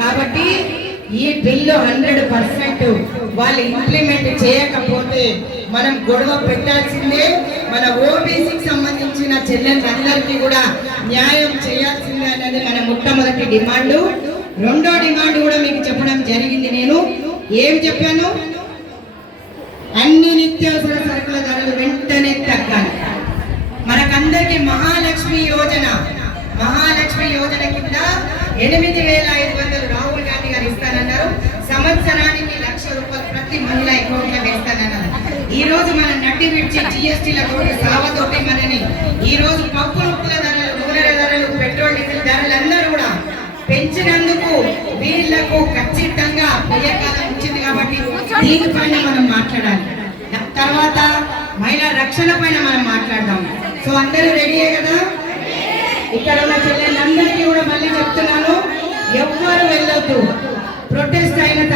కాబట్టి ఈ బిల్లు 100% వాళ్ళు ఇంప్లిమెంట్ చేయకపోతే మనం గొడవ పెట్టాల్సిందే. మన ఓబీసీకి సంబంధించిన చెల్లెలందరికీ కూడా న్యాయం చేయాల్సిందే అనేది మన మొట్టమొదటి డిమాండ్. రెండో డిమాండ్ కూడా మీకు చెప్పడం జరిగింది. నేను ఏం చెప్పాను? అన్ని నిత్యావసర సరుకుల ధరలు వెంటనే తగ్గాలి. మనకందరికి మహాలక్ష్మి యోజన కింద 8,500 రాహుల్ గాంధీ గారు ఇస్తానన్నారు. సంవత్సరానికి ₹1,00,000 ప్రతి మహిళ అకౌంట్ లో వేస్తానన్నారు. ఈ రోజు మన నడ్డి విడిచి జిఎస్టీల సావతోటి మనని ఈ రోజు పప్పుల ధరలు, నూనె ధరలు, పెట్రోల్ డీజిల్ ధరలు అందరూ కూడా పెంచినందుకు వీళ్లకు ఖచ్చితంగా వ్యయకాలం వచ్చింది. కాబట్టి దీనిపైన మనం మాట్లాడాలి. తర్వాత మహిళా రక్షణ పైన మనం మాట్లాడదాం. సో అందరూ రెడీయే కదా? ఇక్కడ ఉన్న చెల్లెలందరికీ కూడా మళ్ళీ చెప్తున్నాను, ఎవ్వరు వెళ్ళొద్దు.